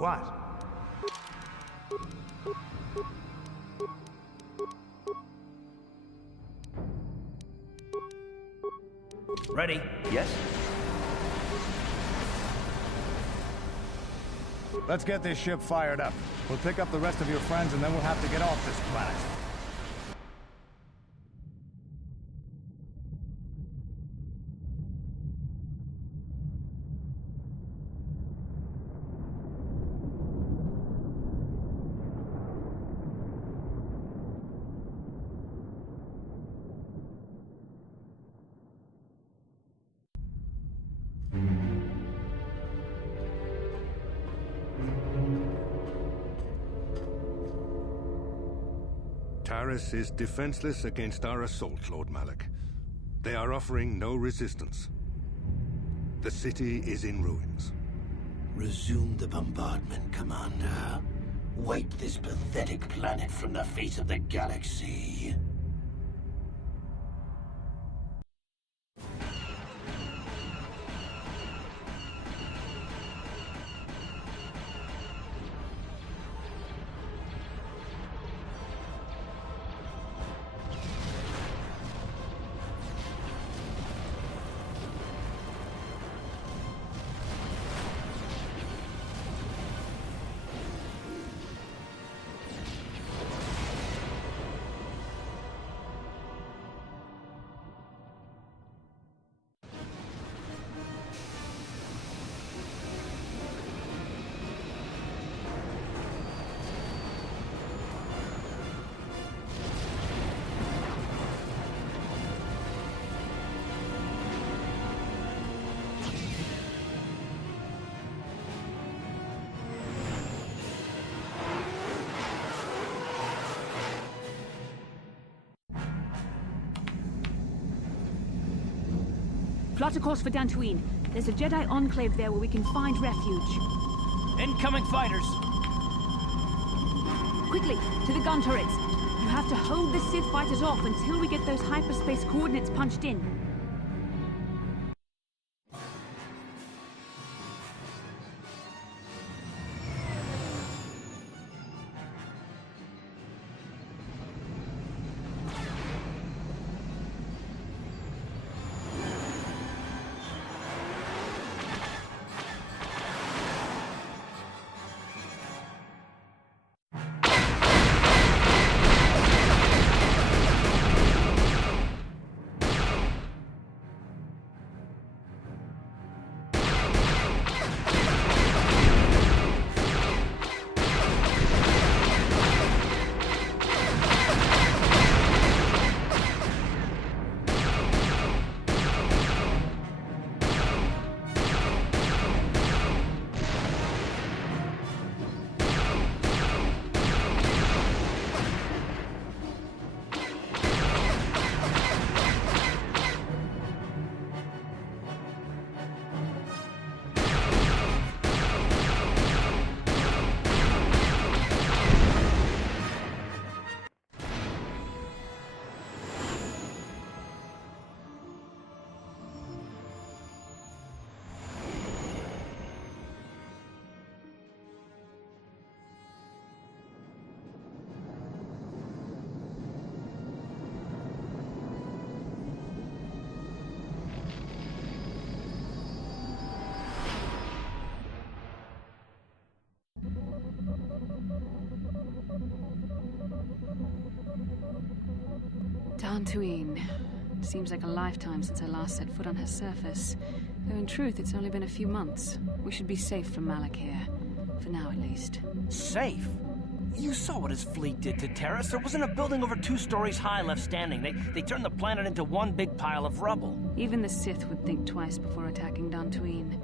What? Ready? Yes? Let's get this ship fired up. We'll pick up the rest of your friends and then we'll have to get off this planet. Taris is defenseless against our assault, Lord Malak. They are offering no resistance. The city is in ruins. Resume the bombardment, Commander. Wipe this pathetic planet from the face of the galaxy. Plot a course for Dantooine. There's a Jedi enclave there where we can find refuge. Incoming fighters! Quickly, to the gun turrets. You have to hold the Sith fighters off until we get those hyperspace coordinates punched in. Dantooine. Seems like a lifetime since I last set foot on her surface. Though in truth, it's only been a few months. We should be safe from Malak here. For now, at least. Safe? You saw what his fleet did to Taris. There wasn't a building over 2 stories high left standing. They turned the planet into one big pile of rubble. Even the Sith would think twice before attacking Dantooine.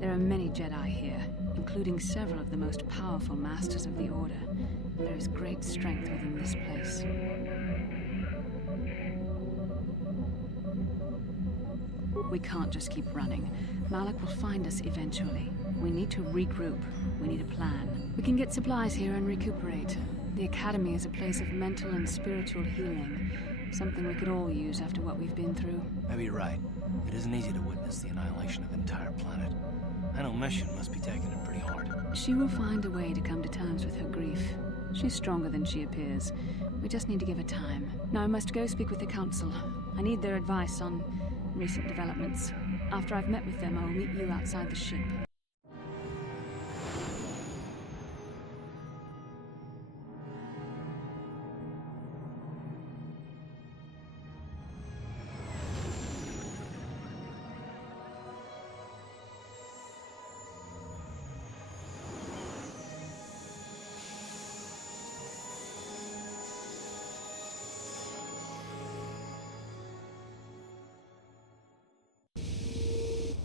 There are many Jedi here, including several of the most powerful Masters of the Order. There is great strength within this place. We can't just keep running. Malak will find us eventually. We need to regroup. We need a plan. We can get supplies here and recuperate. The Academy is a place of mental and spiritual healing. Something we could all use after what we've been through. Maybe you're right. It isn't easy to witness the annihilation of an entire planet. I know Mission must be taking it pretty hard. She will find a way to come to terms with her grief. She's stronger than she appears. We just need to give her time. Now I must go speak with the Council. I need their advice on recent developments. After I've met with them, I will meet you outside the ship.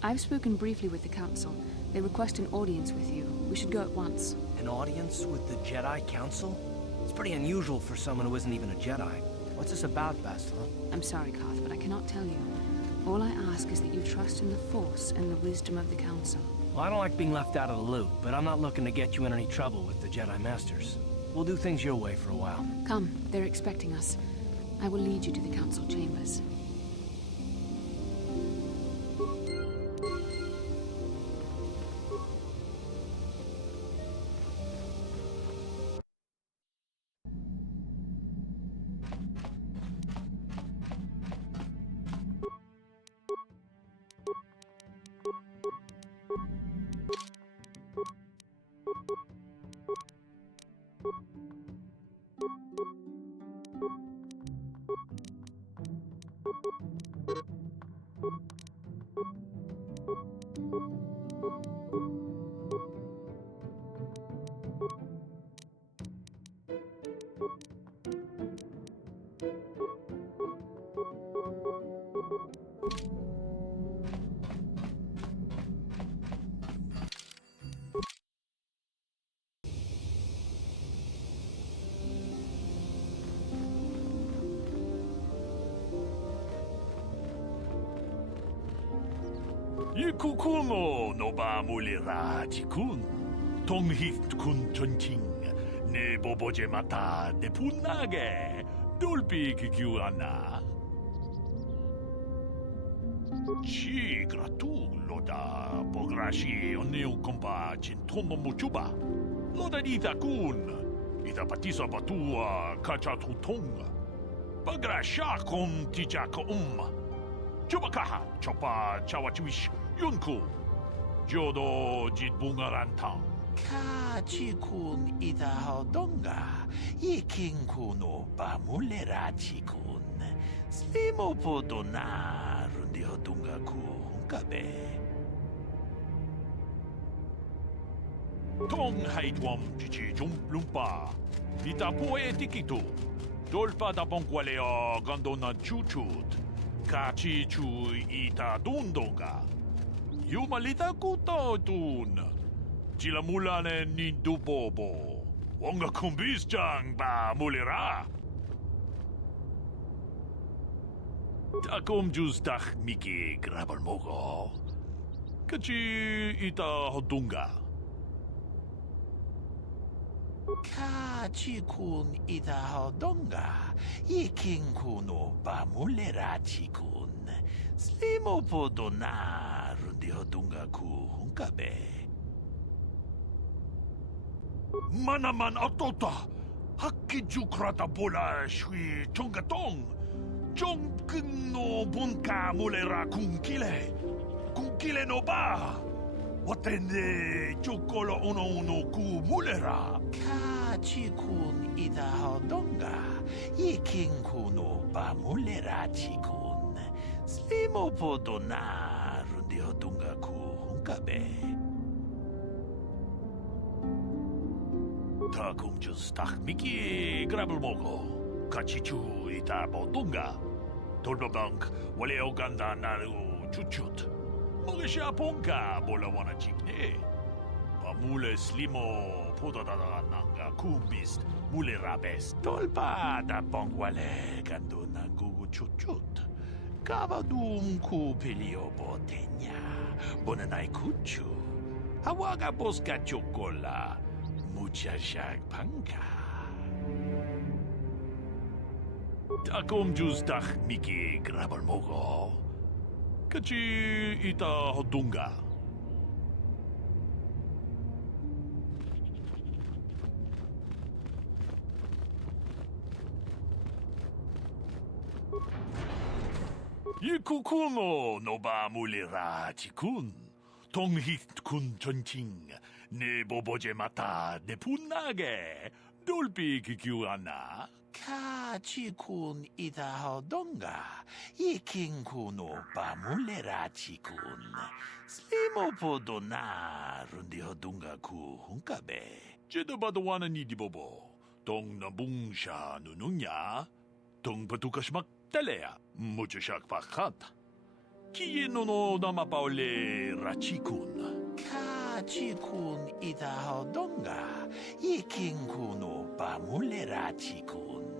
I've spoken briefly with the Council. They request an audience with you. We should go at once. An audience with the Jedi Council? It's pretty unusual for someone who isn't even a Jedi. What's this about, Bastila? I'm sorry, Carth, but I cannot tell you. All I ask is that you trust in the Force and the wisdom of the Council. Well, I don't like being left out of the loop, but I'm not looking to get you in any trouble with the Jedi Masters. We'll do things your way for a while. Come, they're expecting us. I will lead you to the Council chambers. Ikukuno no ba mulira jikun. Tonghit kun chonching. Ne boboje mata de punage. Dolpi kikiwana. Chi gratu loda pograshi oneu kompa chintomo muchuba. Loda dita kun. Ita patisa batua kacha tutonga. Pagrasha kon tijaka Chubakaha, Chopa, Chawachiwish, Yunku, Jodo, Jitbungarantang. Kachikun ida hodonga, Yikinkuno bamulera chikun, Slimo podona, Rundi hodunga kunkabe. Tong haidwam chichi lumpa, Vita poe tikitu, Dolpa da bonqualeo gandona chuchut. Kachi chu ita dundonga. Yumalita kuto dun. Chilamulane ni dubobo. Wonga kumbis jang ba mulira. Takom justach miki grabalmogo. Kachi ita hodunga. Kachikun ida hodonga, Yikinkuno bamulera chikun, Slimo podona, Rundi hodunga kunkabe. Manaman atota. Hakijukrata bola shui chongatong. Chong no bunka mulera kunkile. Kunkile no ba. Watende chokolo uno ku mulera. Kachikun ida hodonga, Yikinkuno bamulera chikun, Slimo podona, Rundi hodunga kunkabe. Takum justach miki grabalmogo. Kachichu ita bodunga. Tolbabank wale oganda naru chuchut. Mogesha ponka bola wana chikne. Pamule slimo podadada nanga kumbist mule rabes. Tolpa da bonkwale ganduna gugu chuchut. Kavadum kupilio botenya, Bonanai kuchu. Hawaga boska chokola, Mucha shag panka. Takum justach miki grabalmogo. Kachi ita hodunga. Ikukuno no ba mulira chikun. Tonghit kun chonching. Ne boboje mata ne punage. Dolpi kikiwana. Ka chikun ita hodonga. Ikin kuno ba mulira chikun. Slimo podona rundi hodunga ku hunkabe. Jeda badawana ni di bobo. Tong nabung siya nununya. Tong patukasmak talea. Mucho siyak pakat. Kieno no namapaule rachikun. Ka chikun ita hodonga. Ikin kuno ba mule rachikun.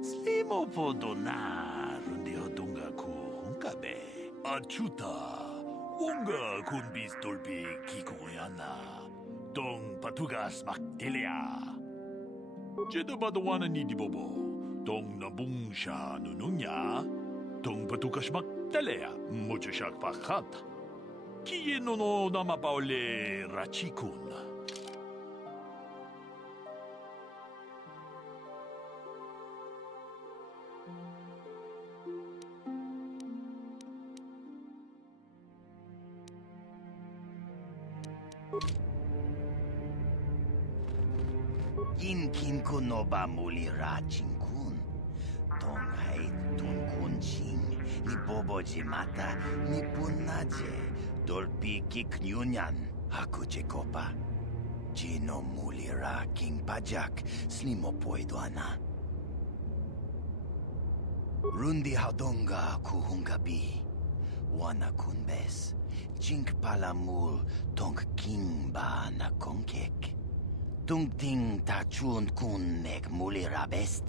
Slimo podona rundi hodunga ku hunkabe. Achuta. Unga kun bis dolpi kikoyana. Tong patugas maktilea. Jeda badawana ni di bobo. Tong nabung siya nununya. Tong patugas maktalea. Mucho siyak pakat. Kieno no namapaule rachikun. Inkin kuno ba muli rachinkun. Tong hai tun kun ching. Ni boboji mata ni punaje. Dolpi kiknyunyan. Hakuche kopa. Chino muli ra king pajak. Slimo poidoana. Rundi hadonga kuhungabi. Wana kunbes. Chink palamul tong king ba na kongkek. Tung ting ta chun kun nek muli rabest.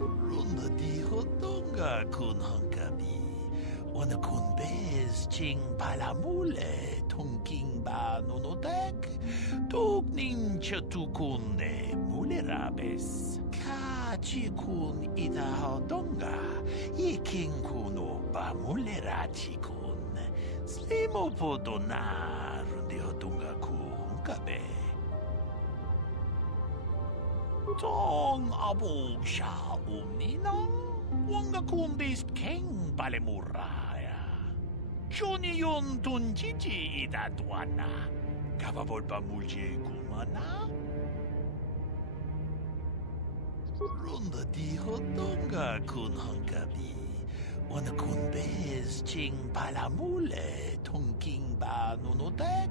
Runda di hodonga kun hankabi. Wana kun bez ching palamule tongking ba nonodek. Tugning chatukune mule rabes. Ka chikun ita hodonga. Ikin kuno ba mule rachikun. Slimo podona rundi hodonga ku hunkabe. Tong abog siya umninang wanga kumbis king palemuraya. Johnny yun tunjiji idadwana. Kababol pa mulje kumana? Runda di hodonga kun hankabi. Wana kun bez ching palamule tongking ba nunodek.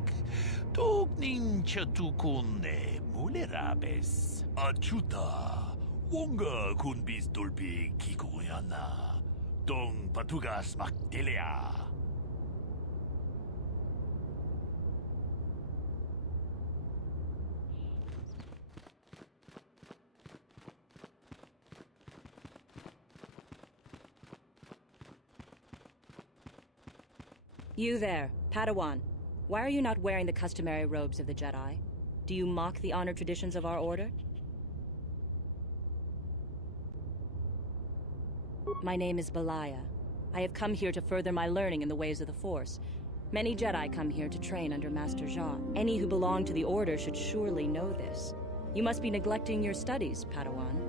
Tugning chatukune mule rabes. Achuta. Wonga kun bis dolpi kikoyana. Tong patugas maktilea. You there, Padawan. Why are you not wearing the customary robes of the Jedi? Do you mock the honor traditions of our order? My name is Belaya. I have come here to further my learning in the ways of the Force. Many Jedi come here to train under Master Jean. Any who belong to the Order should surely know this. You must be neglecting your studies, Padawan.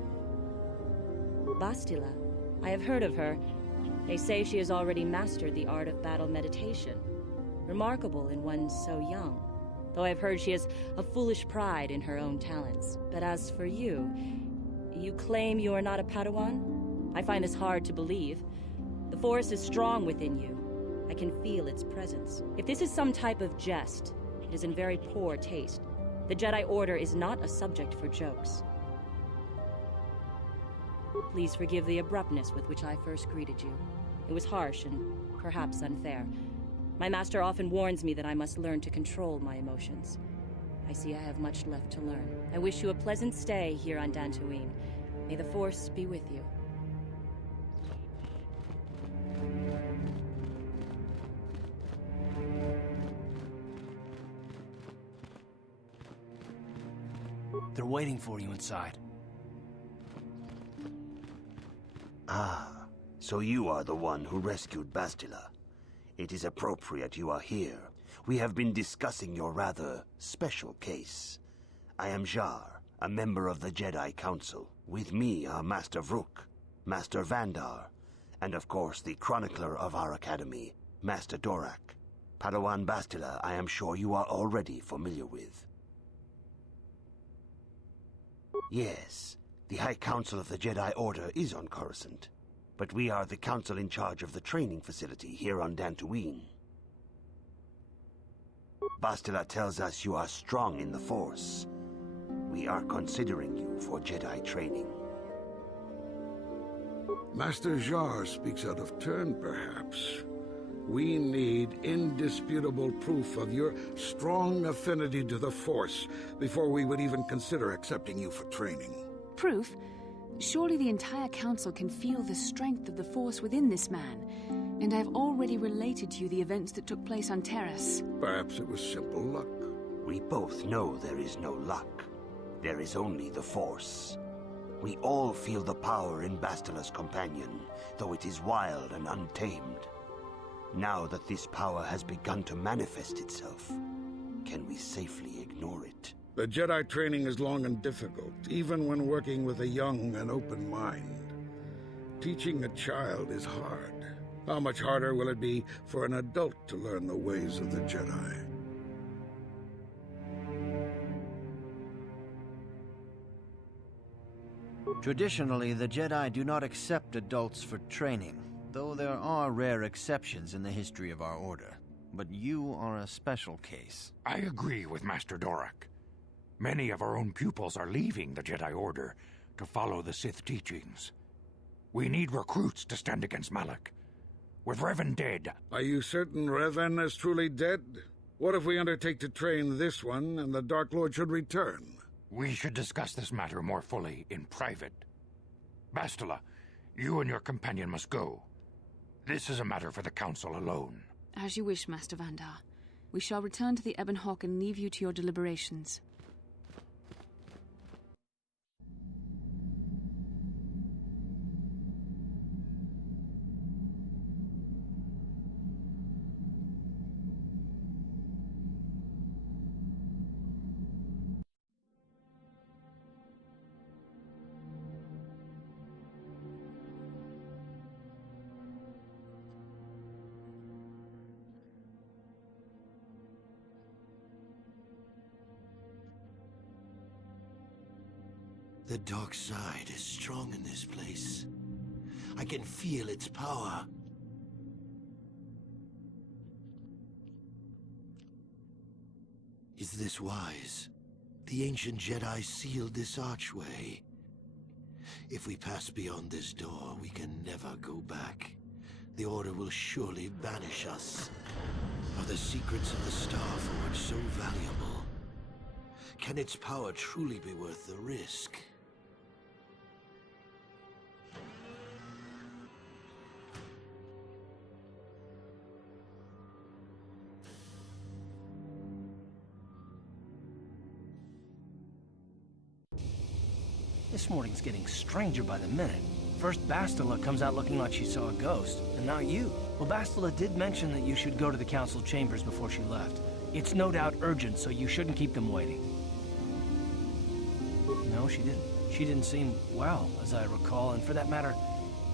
Bastila. I have heard of her. They say she has already mastered the art of battle meditation. Remarkable in one so young. Though I've heard she has a foolish pride in her own talents. But as for you, you claim you are not a Padawan? I find this hard to believe. The Force is strong within you. I can feel its presence. If this is some type of jest, it is in very poor taste. The Jedi Order is not a subject for jokes. Please forgive the abruptness with which I first greeted you. It was harsh and perhaps unfair. My master often warns me that I must learn to control my emotions. I see I have much left to learn. I wish you a pleasant stay here on Dantooine. May the Force be with you. They're waiting for you inside. Ah, so you are the one who rescued Bastila. It is appropriate you are here. We have been discussing your rather special case. I am Jar, a member of the Jedi Council. With me are Master Vrook, Master Vandar, and of course the chronicler of our academy, Master Dorak. Padawan Bastila, I am sure you are already familiar with. Yes, the High Council of the Jedi Order is on Coruscant, but we are the council in charge of the training facility here on Dantooine. Bastila tells us you are strong in the Force. We are considering you for Jedi training. Master Jar speaks out of turn, perhaps. We need indisputable proof of your strong affinity to the Force before we would even consider accepting you for training. Proof? Surely the entire council can feel the strength of the Force within this man. And I've already related to you the events that took place on Terrace. Perhaps it was simple luck. We both know there is no luck. There is only the Force. We all feel the power in Bastila's companion, though it is wild and untamed. Now that this power has begun to manifest itself, can we safely ignore it? The Jedi training is long and difficult, even when working with a young and open mind. Teaching a child is hard. How much harder will it be for an adult to learn the ways of the Jedi? Traditionally, the Jedi do not accept adults for training, though there are rare exceptions in the history of our order. But you are a special case. I agree with Master Dorak. Many of our own pupils are leaving the Jedi Order to follow the Sith teachings. We need recruits to stand against Malak. With Revan dead... Are you certain Revan is truly dead? What if we undertake to train this one and the Dark Lord should return? We should discuss this matter more fully in private. Bastila, you and your companion must go. This is a matter for the Council alone. As you wish, Master Vandar. We shall return to the Ebon Hawk and leave you to your deliberations. The dark side is strong in this place. I can feel its power. Is this wise? The ancient Jedi sealed this archway. If we pass beyond this door, we can never go back. The Order will surely banish us. Are the secrets of the Star Forge so valuable? Can its power truly be worth the risk? This morning's getting stranger by the minute. First Bastila comes out looking like she saw a ghost, and now you. Well, Bastila did mention that you should go to the council chambers before she left. It's no doubt urgent, so you shouldn't keep them waiting. No, she didn't. She didn't seem well, as I recall, and for that matter,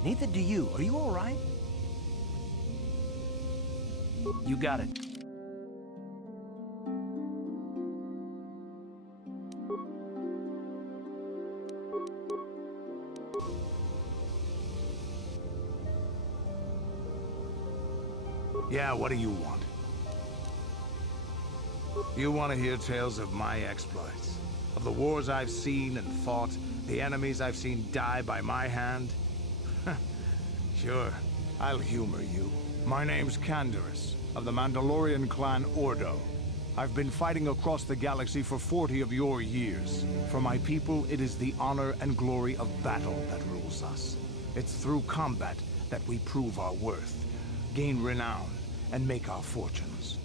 neither do you. Are you all right? You got it. Yeah, what do you want? You want to hear tales of my exploits? Of the wars I've seen and fought, the enemies I've seen die by my hand? Sure, I'll humor you. My name's Canderous, of the Mandalorian clan Ordo. I've been fighting across the galaxy for 40 of your years. For my people, it is the honor and glory of battle that rules us. It's through combat that we prove our worth, gain renown, and make our fortunes.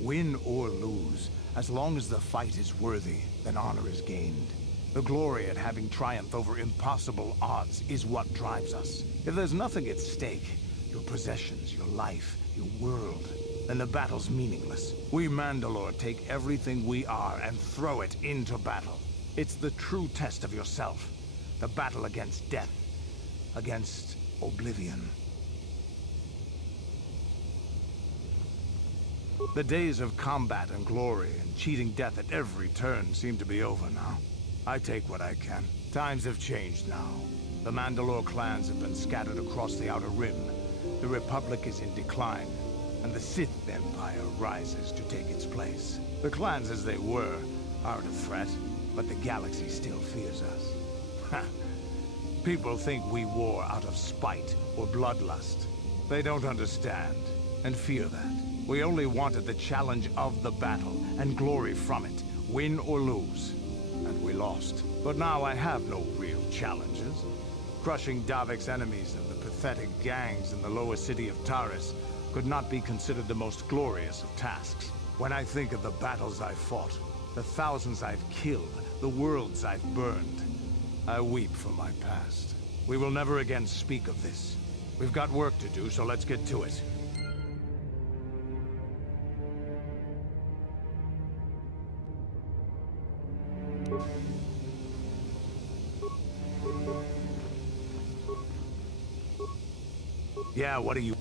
Win or lose, as long as the fight is worthy, then honor is gained. The glory at having triumphed over impossible odds is what drives us. If there's nothing at stake, your possessions, your life, your world, then the battle's meaningless. We Mandalore take everything we are and throw it into battle. It's the true test of yourself. The battle against death. Against oblivion. The days of combat and glory and cheating death at every turn seem to be over now. I take what I can. Times have changed now. The Mandalore clans have been scattered across the Outer Rim. The Republic is in decline, and the Sith Empire rises to take its place. The clans as they were aren't a threat, but the galaxy still fears us. People think we war out of spite or bloodlust. They don't understand, and fear that. We only wanted the challenge of the battle, and glory from it, win or lose. And we lost. But now I have no real challenges. Crushing Davik's enemies and the pathetic gangs in the lower city of Taris could not be considered the most glorious of tasks. When I think of the battles I've fought, the thousands I've killed, the worlds I've burned, I weep for my past. We will never again speak of this. We've got work to do, so let's get to it. Yeah, what do you...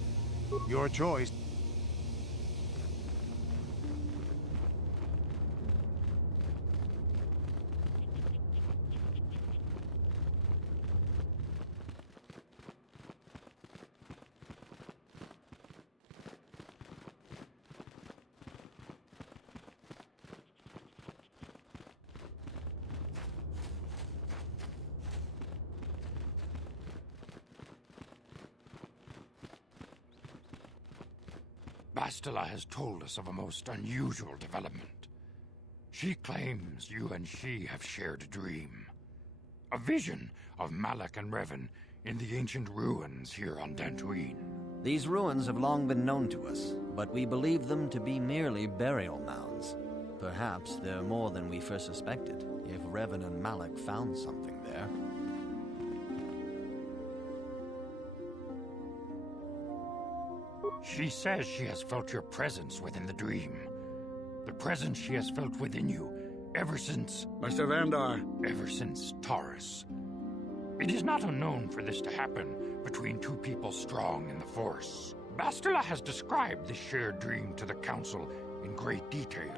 Your choice. Bastila has told us of a most unusual development. She claims you and she have shared a dream. A vision of Malak and Revan in the ancient ruins here on Dantooine. These ruins have long been known to us, but we believe them to be merely burial mounds. Perhaps they're more than we first suspected, if Revan and Malak found something there. She says she has felt your presence within the dream. The presence she has felt within you ever since... Master Vandar. Ever since Taurus. It is not unknown for this to happen between two people strong in the Force. Bastila has described this shared dream to the Council in great detail.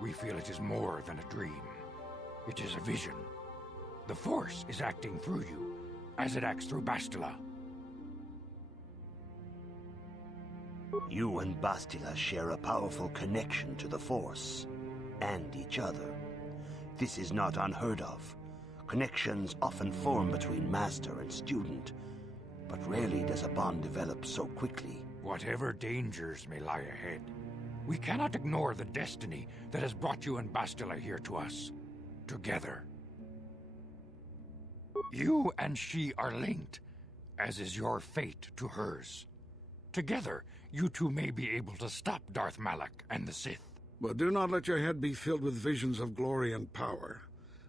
We feel it is more than a dream. It is a vision. The Force is acting through you, as it acts through Bastila. You and Bastila share a powerful connection to the Force, and each other. This is not unheard of. Connections often form between master and student, but rarely does a bond develop so quickly. Whatever dangers may lie ahead, we cannot ignore the destiny that has brought you and Bastila here to us, together. You and she are linked, as is your fate to hers. Together, you two may be able to stop Darth Malak and the Sith. But do not let your head be filled with visions of glory and power.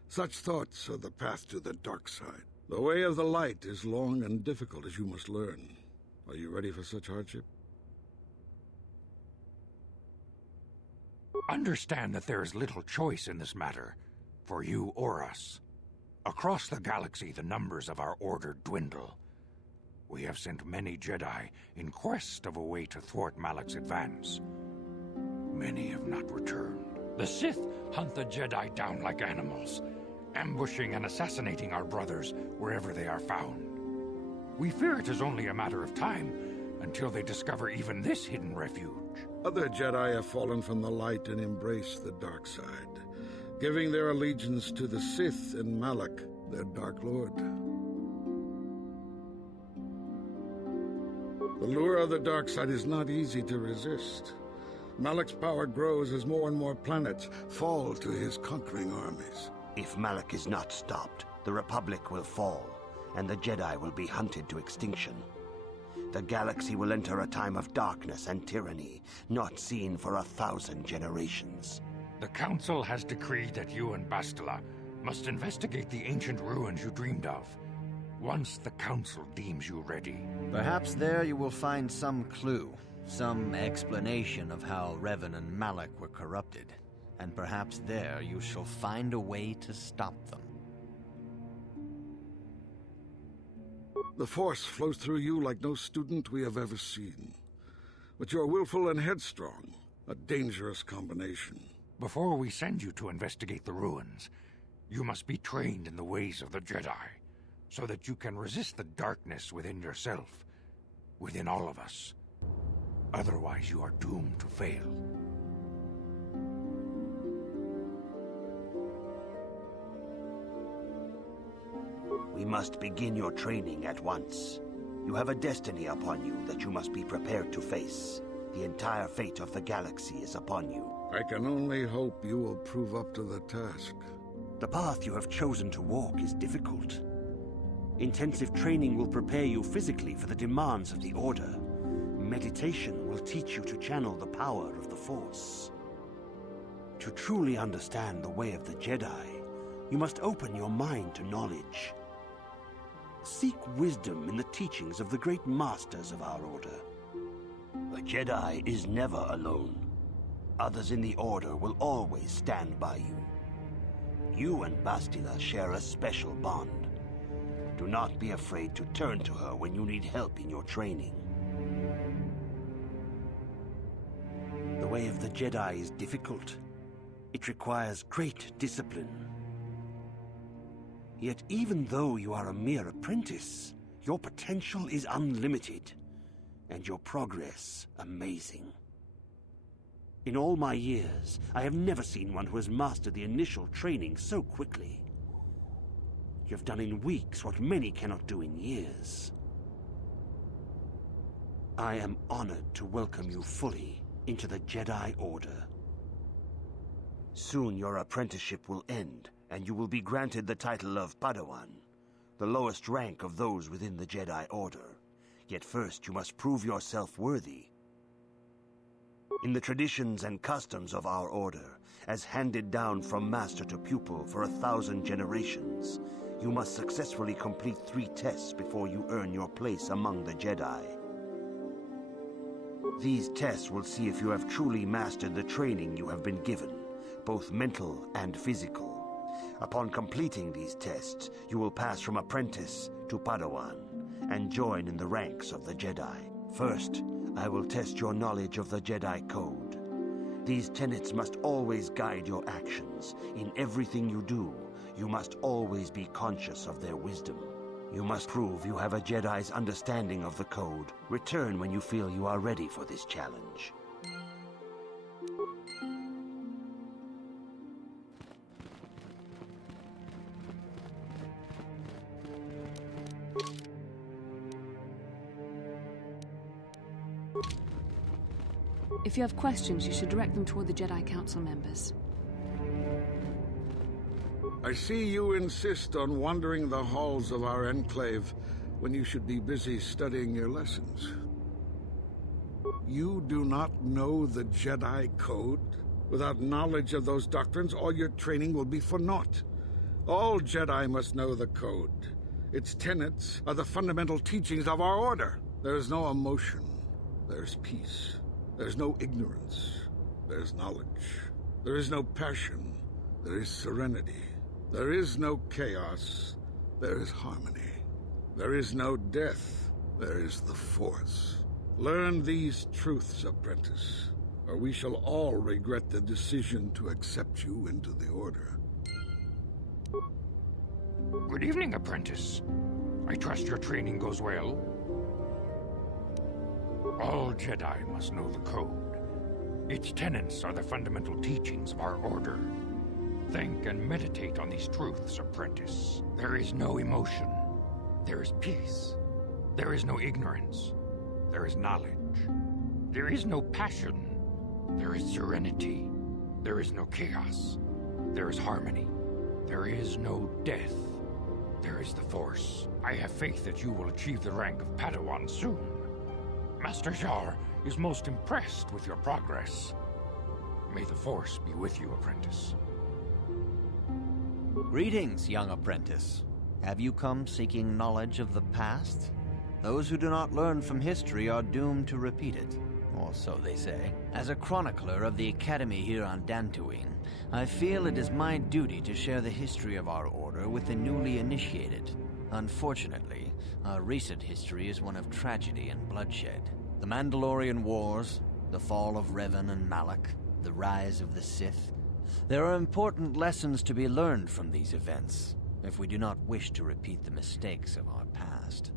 Such thoughts are the path to the dark side. The way of the light is long and difficult, as you must learn. Are you ready for such hardship? Understand that there is little choice in this matter, for you or us. Across the galaxy, the numbers of our order dwindle. We have sent many Jedi in quest of a way to thwart Malak's advance. Many have not returned. The Sith hunt the Jedi down like animals, ambushing and assassinating our brothers wherever they are found. We fear it is only a matter of time until they discover even this hidden refuge. Other Jedi have fallen from the light and embraced the dark side, giving their allegiance to the Sith and Malak, their Dark Lord. The lure of the dark side is not easy to resist. Malak's power grows as more and more planets fall to his conquering armies. If Malak is not stopped, the Republic will fall, and the Jedi will be hunted to extinction. The galaxy will enter a time of darkness and tyranny, not seen for 1,000 generations. The Council has decreed that you and Bastila must investigate the ancient ruins you dreamed of, once the Council deems you ready. Perhaps there you will find some clue, some explanation of how Revan and Malak were corrupted. And perhaps there you shall find a way to stop them. The Force flows through you like no student we have ever seen. But you're willful and headstrong, a dangerous combination. Before we send you to investigate the ruins, you must be trained in the ways of the Jedi, so that you can resist the darkness within yourself, within all of us. Otherwise, you are doomed to fail. We must begin your training at once. You have a destiny upon you that you must be prepared to face. The entire fate of the galaxy is upon you. I can only hope you will prove up to the task. The path you have chosen to walk is difficult. Intensive training will prepare you physically for the demands of the Order. Meditation will teach you to channel the power of the Force. To truly understand the way of the Jedi, you must open your mind to knowledge. Seek wisdom in the teachings of the great masters of our Order. A Jedi is never alone. Others in the Order will always stand by you. You and Bastila share a special bond. Do not be afraid to turn to her when you need help in your training. The way of the Jedi is difficult. It requires great discipline. Yet even though you are a mere apprentice, your potential is unlimited, and your progress amazing. In all my years, I have never seen one who has mastered the initial training so quickly. You have done in weeks what many cannot do in years. I am honored to welcome you fully into the Jedi Order. Soon your apprenticeship will end, and you will be granted the title of Padawan, the lowest rank of those within the Jedi Order. Yet first you must prove yourself worthy. In the traditions and customs of our Order, as handed down from master to pupil for 1,000 generations, you must successfully complete 3 tests before you earn your place among the Jedi. These tests will see if you have truly mastered the training you have been given, both mental and physical. Upon completing these tests, you will pass from apprentice to Padawan and join in the ranks of the Jedi. First, I will test your knowledge of the Jedi Code. These tenets must always guide your actions. In everything you do, you must always be conscious of their wisdom. You must prove you have a Jedi's understanding of the Code. Return when you feel you are ready for this challenge. If you have questions, you should direct them toward the Jedi Council members. I see you insist on wandering the halls of our enclave when you should be busy studying your lessons. You do not know the Jedi Code? Without knowledge of those doctrines, all your training will be for naught. All Jedi must know the Code. Its tenets are the fundamental teachings of our Order. There is no emotion. There's peace. There's no ignorance. There's knowledge. There is no passion. There is serenity. There is no chaos. There is harmony. There is no death. There is the Force. Learn these truths, apprentice, or we shall all regret the decision to accept you into the Order. Good evening, apprentice. I trust your training goes well. All Jedi must know the Code. Its tenets are the fundamental teachings of our Order. Think and meditate on these truths, apprentice. There is no emotion. There is peace. There is no ignorance. There is knowledge. There is no passion. There is serenity. There is no chaos. There is harmony. There is no death. There is the Force. I have faith that you will achieve the rank of Padawan soon. Master Jar is most impressed with your progress. May the Force be with you, apprentice. Greetings, young apprentice. Have you come seeking knowledge of the past? Those who do not learn from history are doomed to repeat it, or so they say. As a chronicler of the Academy here on Dantooine, I feel it is my duty to share the history of our order with the newly initiated. Unfortunately, our recent history is one of tragedy and bloodshed. The Mandalorian Wars, the fall of Revan and Malak, the rise of the Sith. There are important lessons to be learned from these events, if we do not wish to repeat the mistakes of our past.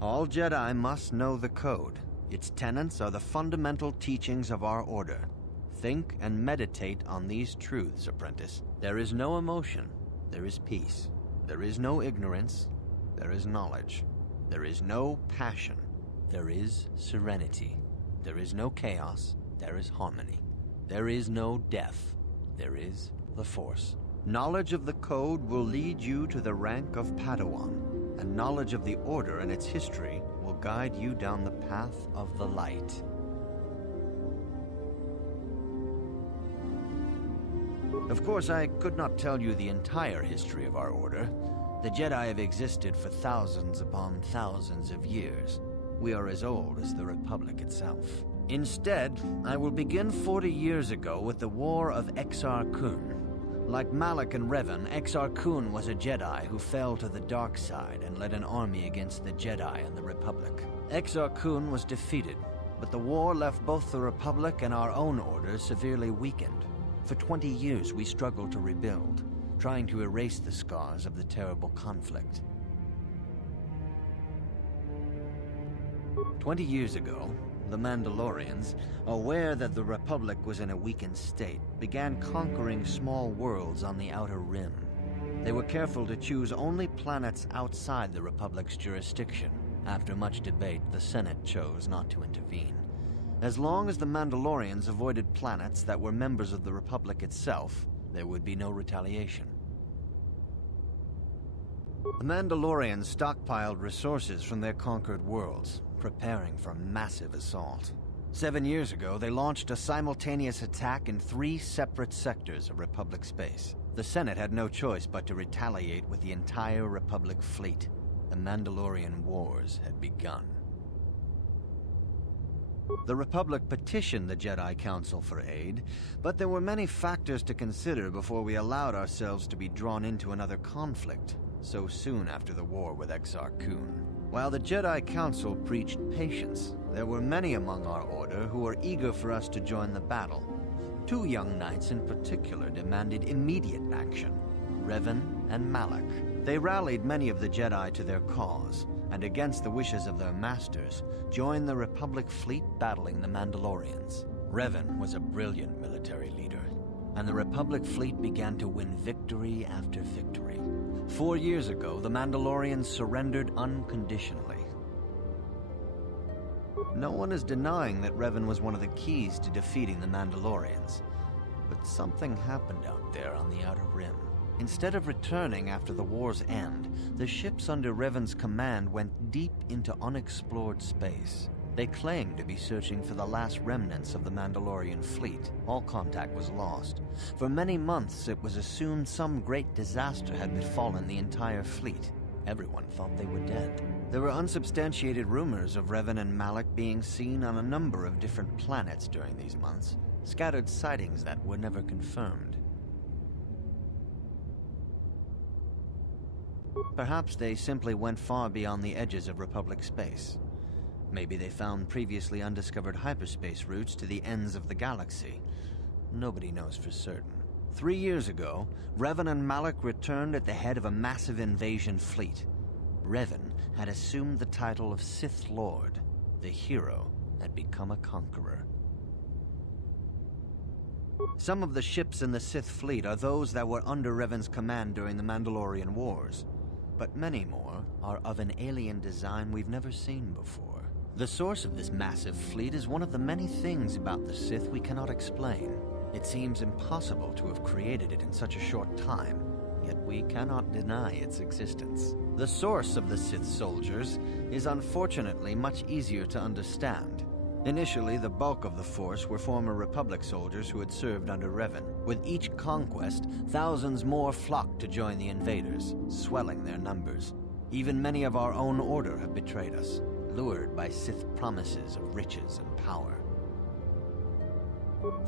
All Jedi must know the Code. Its tenets are the fundamental teachings of our order. Think and meditate on these truths, apprentice. There is no emotion. There is peace. There is no ignorance. There is knowledge. There is no passion. There is serenity. There is no chaos. There is harmony. There is no death. There is the Force. Knowledge of the Code will lead you to the rank of Padawan, and knowledge of the Order and its history will guide you down the path of the light. Of course, I could not tell you the entire history of our Order. The Jedi have existed for thousands upon thousands of years. We are as old as the Republic itself. Instead, I will begin 40 years ago with the War of Exar Kun. Like Malak and Revan, Exar Kun was a Jedi who fell to the dark side and led an army against the Jedi and the Republic. Exar Kun was defeated, but the war left both the Republic and our own order severely weakened. For 20 years we struggled to rebuild, trying to erase the scars of the terrible conflict. 20 years ago, the Mandalorians, aware that the Republic was in a weakened state, began conquering small worlds on the Outer Rim. They were careful to choose only planets outside the Republic's jurisdiction. After much debate, the Senate chose not to intervene. As long as the Mandalorians avoided planets that were members of the Republic itself, there would be no retaliation. The Mandalorians stockpiled resources from their conquered worlds, preparing for a massive assault. 7 years ago, they launched a simultaneous attack in 3 separate sectors of Republic space. The Senate had no choice but to retaliate with the entire Republic fleet. The Mandalorian Wars had begun. The Republic petitioned the Jedi Council for aid, but there were many factors to consider before we allowed ourselves to be drawn into another conflict, so soon after the war with Exar Kun. While the Jedi Council preached patience, there were many among our order who were eager for us to join the battle. 2 young knights in particular demanded immediate action, Revan and Malak. They rallied many of the Jedi to their cause, and against the wishes of their masters, joined the Republic fleet battling the Mandalorians. Revan was a brilliant military leader, and the Republic fleet began to win victory after victory. 4 years ago, the Mandalorians surrendered unconditionally. No one is denying that Revan was one of the keys to defeating the Mandalorians. But something happened out there on the Outer Rim. Instead of returning after the war's end, the ships under Revan's command went deep into unexplored space. They claimed to be searching for the last remnants of the Mandalorian fleet. All contact was lost. For many months, it was assumed some great disaster had befallen the entire fleet. Everyone thought they were dead. There were unsubstantiated rumors of Revan and Malak being seen on a number of different planets during these months, scattered sightings that were never confirmed. Perhaps they simply went far beyond the edges of Republic space. Maybe they found previously undiscovered hyperspace routes to the ends of the galaxy. Nobody knows for certain. 3 years ago, Revan and Malak returned at the head of a massive invasion fleet. Revan had assumed the title of Sith Lord. The hero had become a conqueror. Some of the ships in the Sith fleet are those that were under Revan's command during the Mandalorian Wars, but many more are of an alien design we've never seen before. The source of this massive fleet is one of the many things about the Sith we cannot explain. It seems impossible to have created it in such a short time, yet we cannot deny its existence. The source of the Sith soldiers is unfortunately much easier to understand. Initially, the bulk of the force were former Republic soldiers who had served under Revan. With each conquest, thousands more flocked to join the invaders, swelling their numbers. Even many of our own order have betrayed us, lured by Sith promises of riches and power.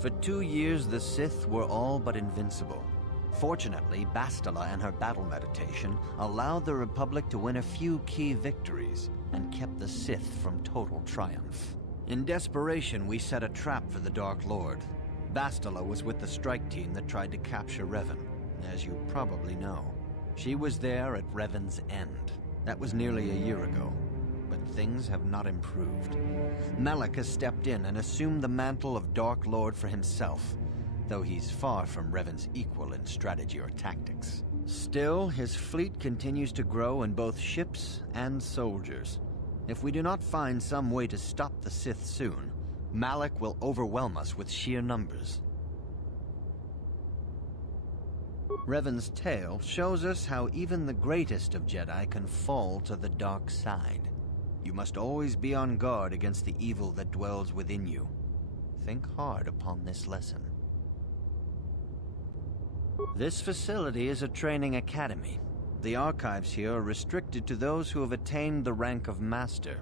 For 2 years, the Sith were all but invincible. Fortunately, Bastila and her battle meditation allowed the Republic to win a few key victories and kept the Sith from total triumph. In desperation, we set a trap for the Dark Lord. Bastila was with the strike team that tried to capture Revan, as you probably know. She was there at Revan's end. That was nearly a year ago, but things have not improved. Malak has stepped in and assumed the mantle of Dark Lord for himself, though he's far from Revan's equal in strategy or tactics. Still, his fleet continues to grow in both ships and soldiers. If we do not find some way to stop the Sith soon, Malak will overwhelm us with sheer numbers. Revan's tale shows us how even the greatest of Jedi can fall to the dark side. You must always be on guard against the evil that dwells within you. Think hard upon this lesson. This facility is a training academy. The archives here are restricted to those who have attained the rank of Master.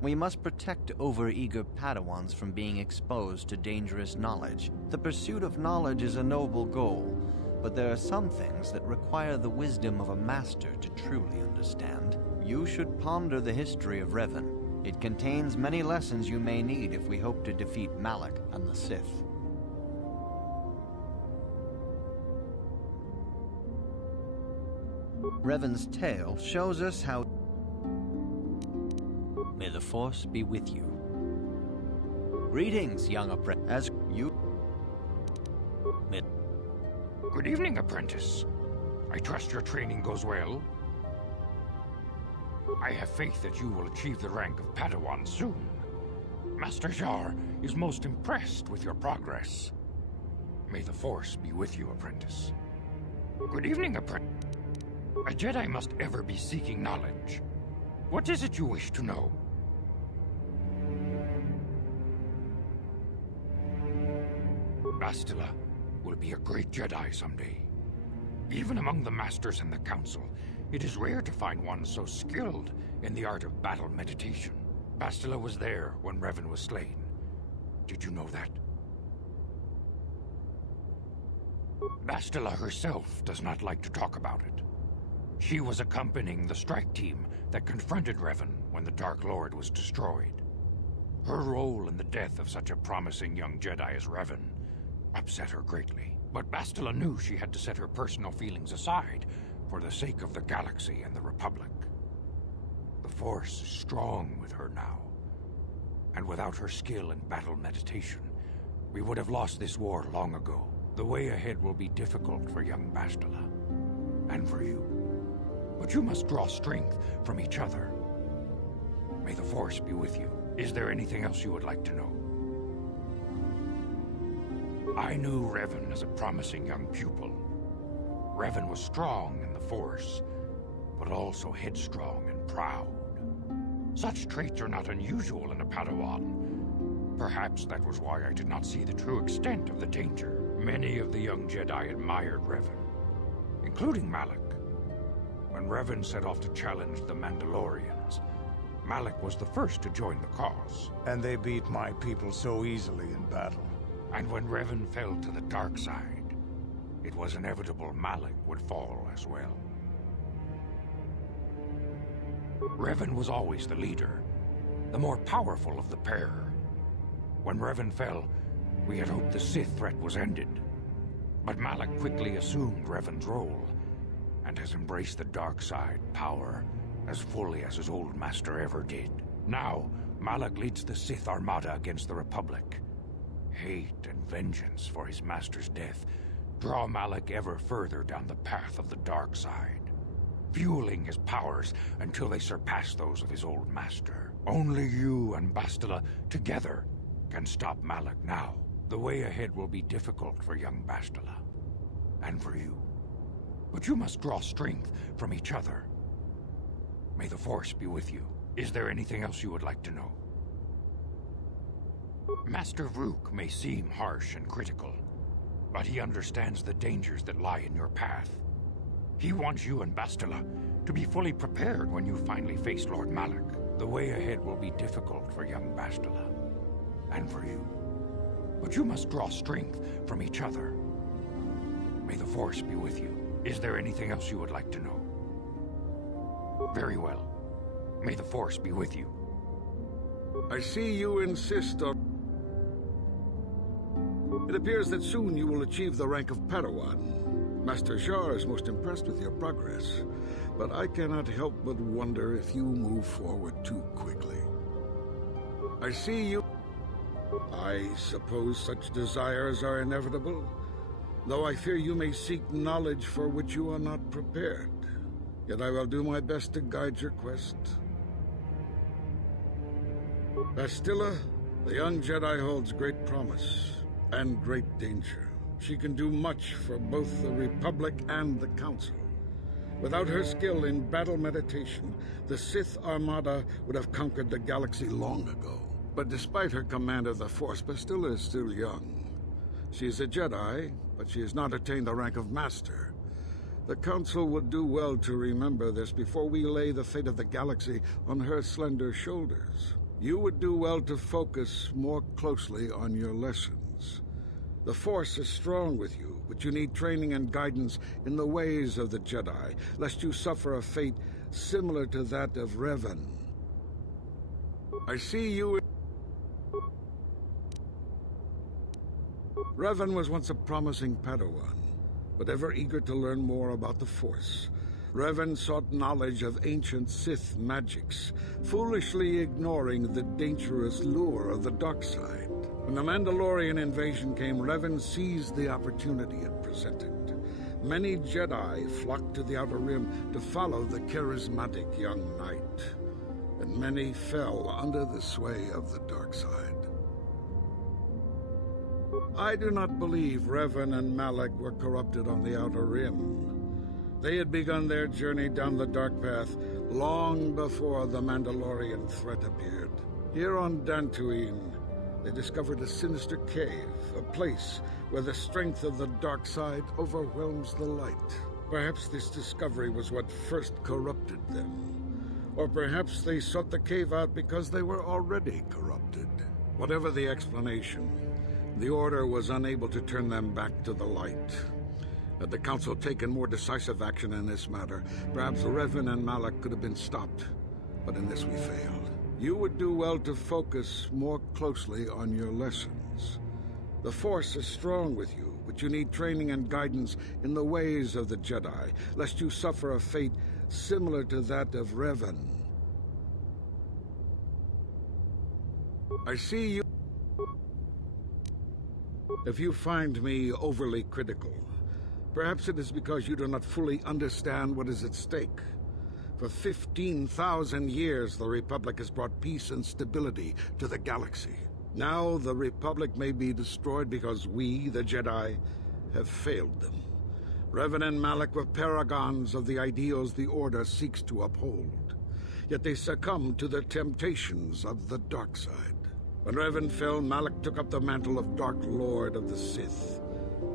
We must protect overeager Padawans from being exposed to dangerous knowledge. The pursuit of knowledge is a noble goal, but there are some things that require the wisdom of a Master to truly understand. You should ponder the history of Revan. It contains many lessons you may need if we hope to defeat Malak and the Sith. Revan's tale shows us how... May the Force be with you. Greetings, young apprentice. As you... Good evening, apprentice. I trust your training goes well. I have faith that you will achieve the rank of Padawan soon. Master Jar is most impressed with your progress. May the Force be with you, apprentice. Good evening, apprentice. A Jedi must ever be seeking knowledge. What is it you wish to know? Bastila will be a great Jedi someday. Even among the Masters and the Council, it is rare to find one so skilled in the art of battle meditation. Bastila was there when Revan was slain. Did you know that? Bastila herself does not like to talk about it. She was accompanying the strike team that confronted Revan when the Dark Lord was destroyed. Her role in the death of such a promising young Jedi as Revan upset her greatly. But Bastila knew she had to set her personal feelings aside for the sake of the galaxy and the Republic. The Force is strong with her now, and without her skill in battle meditation, we would have lost this war long ago. The way ahead will be difficult for young Bastila, and for you. But you must draw strength from each other. May the Force be with you. Is there anything else you would like to know? I knew Revan as a promising young pupil. Revan was strong in the Force, but also headstrong and proud. Such traits are not unusual in a Padawan. Perhaps that was why I did not see the true extent of the danger. Many of the young Jedi admired Revan, including Malak. When Revan set off to challenge the Mandalorians, Malak was the first to join the cause. And they beat my people so easily in battle. And when Revan fell to the dark side, it was inevitable Malak would fall as well. Revan was always the leader, the more powerful of the pair. When Revan fell, we had hoped the Sith threat was ended. But Malak quickly assumed Revan's role, and has embraced the dark side power as fully as his old master ever did. Now, Malak leads the Sith Armada against the Republic. Hate and vengeance for his master's death draw Malak ever further down the path of the dark side, fueling his powers until they surpass those of his old master. Only you and Bastila together can stop Malak now. The way ahead will be difficult for young Bastila, and for you. But you must draw strength from each other. May the Force be with you. Is there anything else you would like to know? Master Vrook may seem harsh and critical, but he understands the dangers that lie in your path. He wants you and Bastila to be fully prepared when you finally face Lord Malak. The way ahead will be difficult for young Bastila, and for you. But you must draw strength from each other. May the Force be with you. Is there anything else you would like to know? Very well. May the Force be with you. I see you insist on... It appears that soon you will achieve the rank of Padawan. Master Jar is most impressed with your progress, but I cannot help but wonder if you move forward too quickly. I see you... I suppose such desires are inevitable, though I fear you may seek knowledge for which you are not prepared. Yet I will do my best to guide your quest. Bastila, the young Jedi holds great promise and great danger. She can do much for both the Republic and the Council. Without her skill in battle meditation, the Sith Armada would have conquered the galaxy long ago. But despite her command of the Force, Bastila is still young. She is a Jedi, but she has not attained the rank of Master. The Council would do well to remember this before we lay the fate of the galaxy on her slender shoulders. You would do well to focus more closely on your lessons. The Force is strong with you, but you need training and guidance in the ways of the Jedi, lest you suffer a fate similar to that of Revan. I see you... Revan was once a promising Padawan, but ever eager to learn more about the Force. Revan sought knowledge of ancient Sith magics, foolishly ignoring the dangerous lure of the dark side. When the Mandalorian invasion came, Revan seized the opportunity it presented. Many Jedi flocked to the Outer Rim to follow the charismatic young knight, and many fell under the sway of the dark side. I do not believe Revan and Malak were corrupted on the Outer Rim. They had begun their journey down the dark path long before the Mandalorian threat appeared. Here on Dantooine, they discovered a sinister cave, a place where the strength of the dark side overwhelms the light. Perhaps this discovery was what first corrupted them. Or perhaps they sought the cave out because they were already corrupted. Whatever the explanation, the Order was unable to turn them back to the light. Had the Council taken more decisive action in this matter, perhaps Revan and Malak could have been stopped. But in this we failed. You would do well to focus more closely on your lessons. The Force is strong with you, but you need training and guidance in the ways of the Jedi, lest you suffer a fate similar to that of Revan. I see you... If you find me overly critical, perhaps it is because you do not fully understand what is at stake. For 15,000 years, the Republic has brought peace and stability to the galaxy. Now, the Republic may be destroyed because we, the Jedi, have failed them. Revan and Malak were paragons of the ideals the Order seeks to uphold. Yet they succumbed to the temptations of the dark side. When Revan fell, Malak took up the mantle of Dark Lord of the Sith.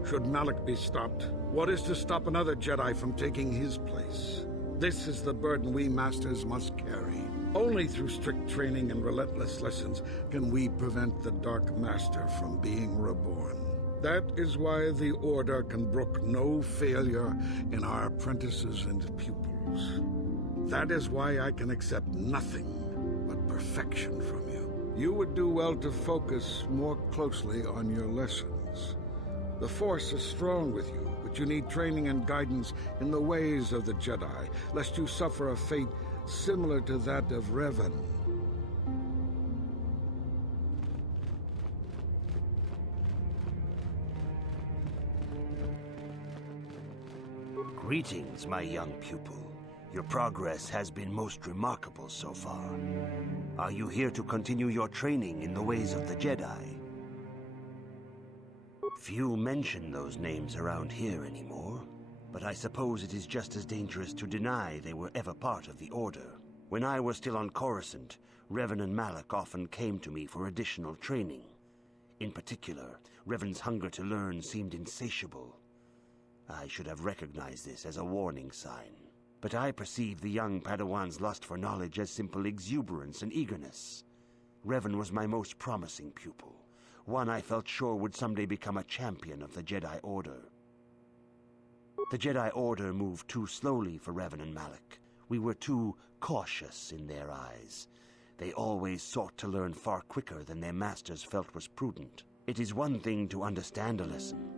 Should Malak be stopped, what is to stop another Jedi from taking his place? This is the burden we Masters must carry. Only through strict training and relentless lessons can we prevent the Dark Master from being reborn. That is why the Order can brook no failure in our apprentices and pupils. That is why I can accept nothing but perfection from you. You would do well to focus more closely on your lessons. The Force is strong with you, but you need training and guidance in the ways of the Jedi, lest you suffer a fate similar to that of Revan. Greetings, my young pupil. Your progress has been most remarkable so far. Are you here to continue your training in the ways of the Jedi? Few mention those names around here anymore, but I suppose it is just as dangerous to deny they were ever part of the Order. When I was still on Coruscant, Revan and Malak often came to me for additional training. In particular, Revan's hunger to learn seemed insatiable. I should have recognized this as a warning sign. But I perceived the young Padawan's lust for knowledge as simple exuberance and eagerness. Revan was my most promising pupil, one I felt sure would someday become a champion of the Jedi Order. The Jedi Order moved too slowly for Revan and Malak. We were too cautious in their eyes. They always sought to learn far quicker than their masters felt was prudent. It is one thing to understand a lesson,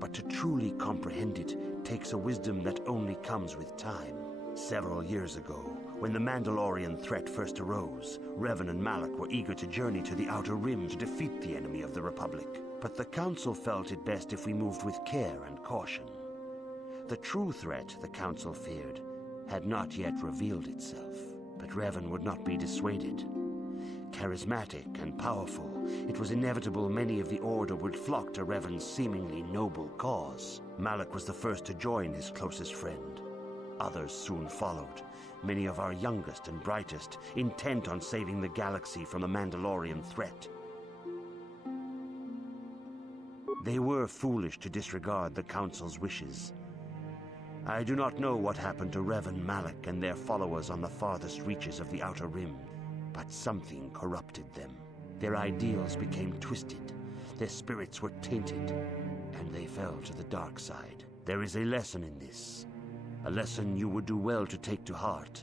but to truly comprehend it takes a wisdom that only comes with time. Several years ago, when the Mandalorian threat first arose, Revan and Malak were eager to journey to the Outer Rim to defeat the enemy of the Republic. But the Council felt it best if we moved with care and caution. The true threat, the Council feared, had not yet revealed itself. But Revan would not be dissuaded. Charismatic and powerful, it was inevitable many of the Order would flock to Revan's seemingly noble cause. Malak was the first to join his closest friend. Others soon followed, many of our youngest and brightest, intent on saving the galaxy from the Mandalorian threat. They were foolish to disregard the Council's wishes. I do not know what happened to Revan, Malak, and their followers on the farthest reaches of the Outer Rim, but something corrupted them. Their ideals became twisted, their spirits were tainted, and they fell to the dark side. There is a lesson in this, a lesson you would do well to take to heart.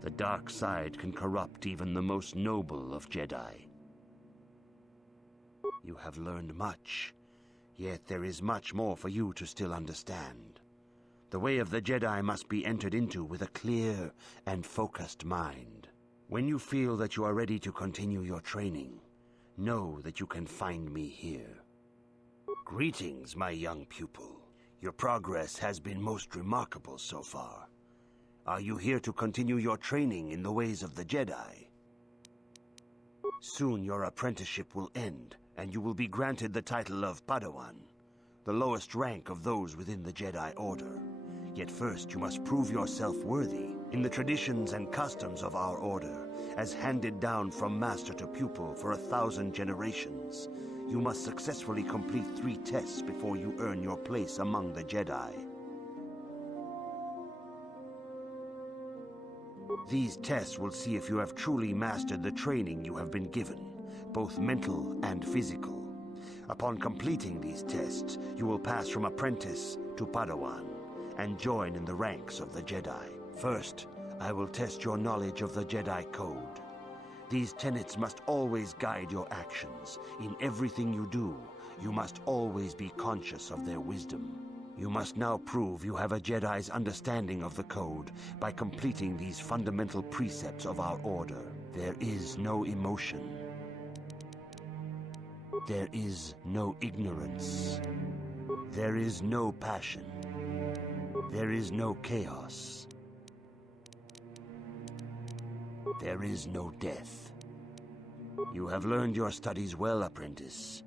The dark side can corrupt even the most noble of Jedi. You have learned much, yet there is much more for you to still understand. The way of the Jedi must be entered into with a clear and focused mind. When you feel that you are ready to continue your training, know that you can find me here. Greetings, my young pupil. Your progress has been most remarkable so far. Are you here to continue your training in the ways of the Jedi? Soon your apprenticeship will end, and you will be granted the title of Padawan, the lowest rank of those within the Jedi Order. Yet first you must prove yourself worthy. In the traditions and customs of our order, as handed down from master to pupil for 1,000 generations, you must successfully complete 3 tests before you earn your place among the Jedi. These tests will see if you have truly mastered the training you have been given, both mental and physical. Upon completing these tests, you will pass from apprentice to Padawan, and join in the ranks of the Jedi. First, I will test your knowledge of the Jedi Code. These tenets must always guide your actions. In everything you do, you must always be conscious of their wisdom. You must now prove you have a Jedi's understanding of the Code by completing these fundamental precepts of our order. There is no emotion. There is no ignorance. There is no passion. There is no chaos. There is no death. You have learned your studies well, apprentice.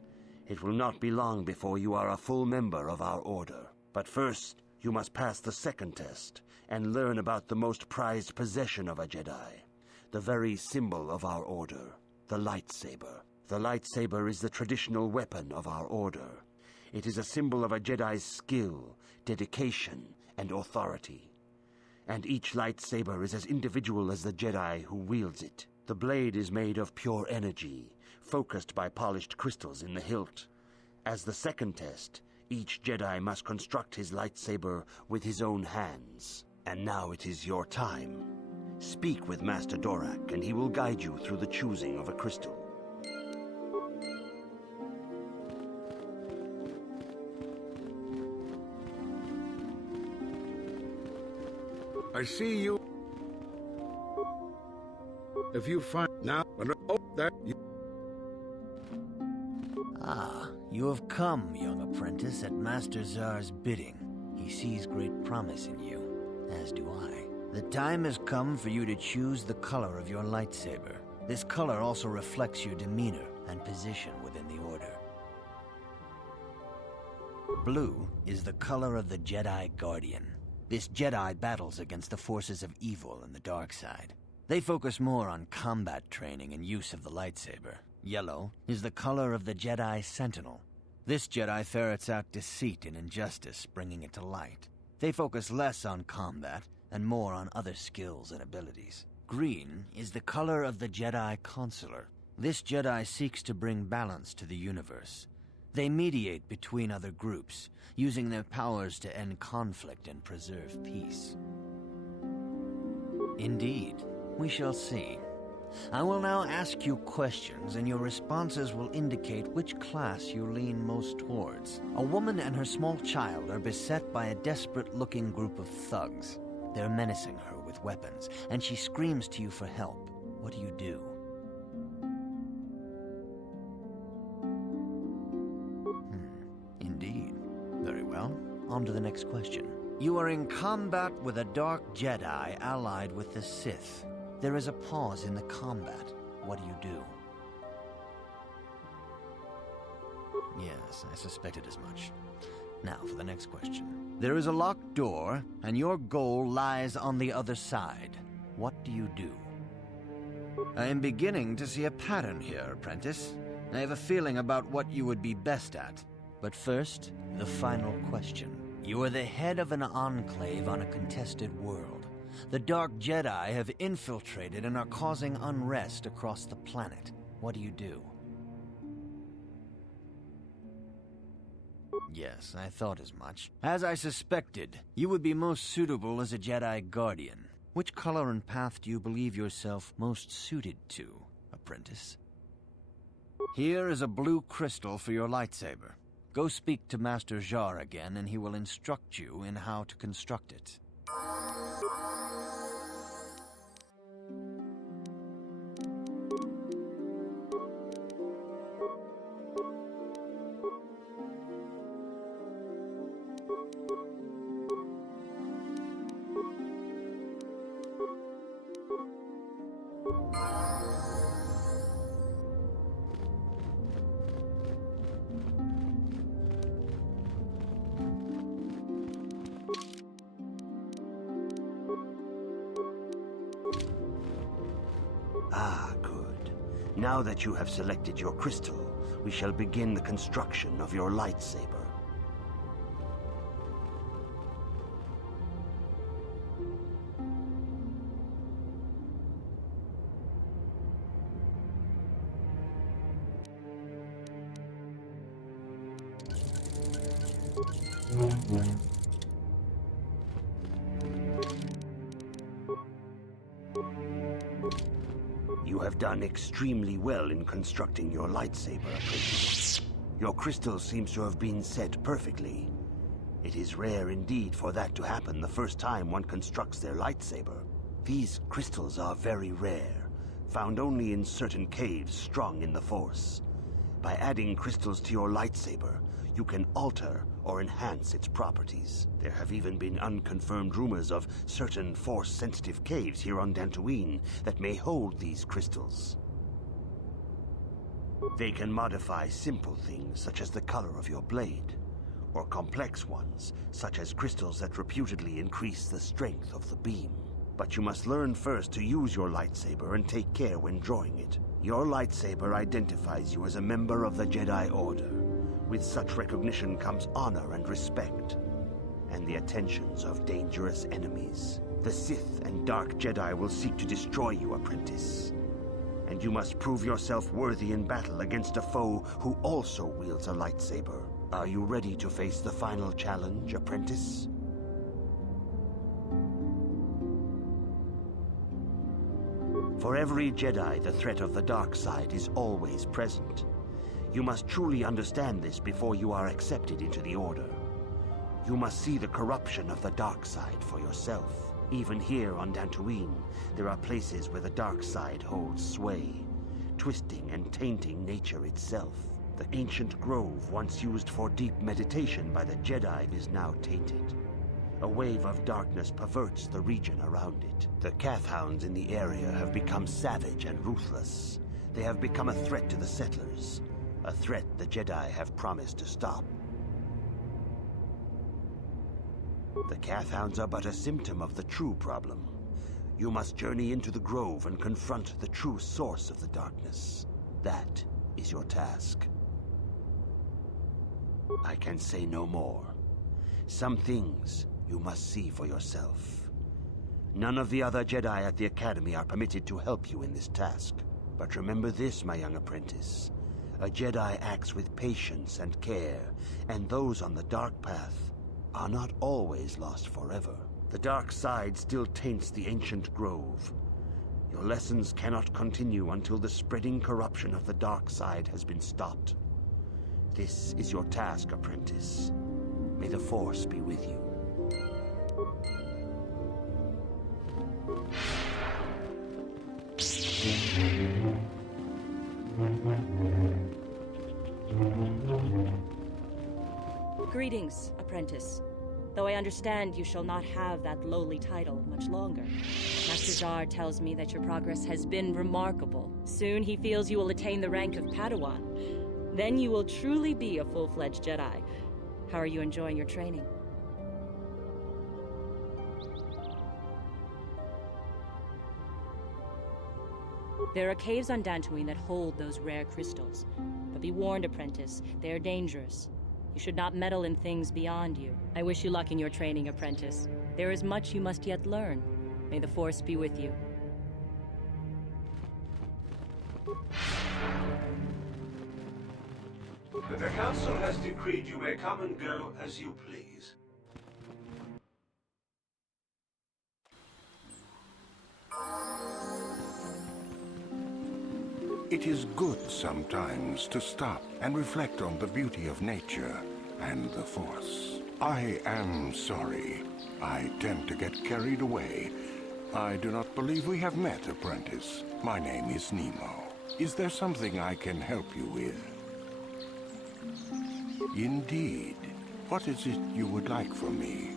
It will not be long before you are a full member of our order. But first, you must pass the second test and learn about the most prized possession of a Jedi, the very symbol of our order, the lightsaber. The lightsaber is the traditional weapon of our order. It is a symbol of a Jedi's skill, dedication, and authority. And each lightsaber is as individual as the Jedi who wields it. The blade is made of pure energy, focused by polished crystals in the hilt. As the second test, each Jedi must construct his lightsaber with his own hands. And now it is your time. Speak with Master Dorak, and he will guide you through the choosing of a crystal. I see you. If you find now, oh, that you. Ah, you have come, young apprentice, at Master Zar's bidding. He sees great promise in you, as do I. The time has come for you to choose the color of your lightsaber. This color also reflects your demeanor and position within the Order. Blue is the color of the Jedi Guardian. This Jedi battles against the forces of evil and the dark side. They focus more on combat training and use of the lightsaber. Yellow is the color of the Jedi Sentinel. This Jedi ferrets out deceit and injustice, bringing it to light. They focus less on combat and more on other skills and abilities. Green is the color of the Jedi Consular. This Jedi seeks to bring balance to the universe. They mediate between other groups, using their powers to end conflict and preserve peace. Indeed, we shall see. I will now ask you questions, and your responses will indicate which class you lean most towards. A woman and her small child are beset by a desperate-looking group of thugs. They're menacing her with weapons, and she screams to you for help. What do you do? Indeed. Very well. On to the next question. You are in combat with a dark Jedi allied with the Sith. There is a pause in the combat. What do you do? Yes, I suspected as much. Now for the next question. There is a locked door, and your goal lies on the other side. What do you do? I am beginning to see a pattern here, apprentice. I have a feeling about what you would be best at. But first, the final question. You are the head of an enclave on a contested world. The Dark Jedi have infiltrated and are causing unrest across the planet. What do you do? Yes, I thought as much. As I suspected, you would be most suitable as a Jedi Guardian. Which color and path do you believe yourself most suited to, apprentice? Here is a blue crystal for your lightsaber. Go speak to Master Jar again, and he will instruct you in how to construct it. Ah, good. Now that you have selected your crystal, we shall begin the construction of your lightsaber. You have done extremely well in constructing your lightsaber, apprentice. Your crystal seems to have been set perfectly. It is rare indeed for that to happen the first time one constructs their lightsaber. These crystals are very rare, found only in certain caves strung in the Force. By adding crystals to your lightsaber, you can alter or enhance its properties. There have even been unconfirmed rumors of certain Force-sensitive caves here on Dantooine that may hold these crystals. They can modify simple things such as the color of your blade, or complex ones such as crystals that reputedly increase the strength of the beam. But you must learn first to use your lightsaber and take care when drawing it. Your lightsaber identifies you as a member of the Jedi Order. With such recognition comes honor and respect, and the attentions of dangerous enemies. The Sith and Dark Jedi will seek to destroy you, apprentice. And you must prove yourself worthy in battle against a foe who also wields a lightsaber. Are you ready to face the final challenge, apprentice? For every Jedi, the threat of the dark side is always present. You must truly understand this before you are accepted into the Order. You must see the corruption of the dark side for yourself. Even here on Dantooine, there are places where the dark side holds sway, twisting and tainting nature itself. The ancient grove once used for deep meditation by the Jedi is now tainted. A wave of darkness perverts the region around it. The Kath Hounds in the area have become savage and ruthless. They have become a threat to the settlers. A threat the Jedi have promised to stop. The Kath Hounds are but a symptom of the true problem. You must journey into the grove and confront the true source of the darkness. That is your task. I can say no more. Some things you must see for yourself. None of the other Jedi at the Academy are permitted to help you in this task. But remember this, my young apprentice. A Jedi acts with patience and care, and those on the dark path are not always lost forever. The dark side still taints the ancient grove. Your lessons cannot continue until the spreading corruption of the dark side has been stopped. This is your task, apprentice. May the Force be with you. Greetings, apprentice. Though I understand you shall not have that lowly title much longer. Master Jar tells me that your progress has been remarkable. Soon he feels you will attain the rank of Padawan. Then you will truly be a full-fledged Jedi. How are you enjoying your training? There are caves on Dantooine that hold those rare crystals. But be warned, apprentice, they are dangerous. You should not meddle in things beyond you. I wish you luck in your training, apprentice. There is much you must yet learn. May the Force be with you. The Council has decreed you may come and go as you please. It is good sometimes to stop and reflect on the beauty of nature and the Force. I am sorry. I tend to get carried away. I do not believe we have met, apprentice. My name is Nemo. Is there something I can help you with? Indeed. What is it you would like from me?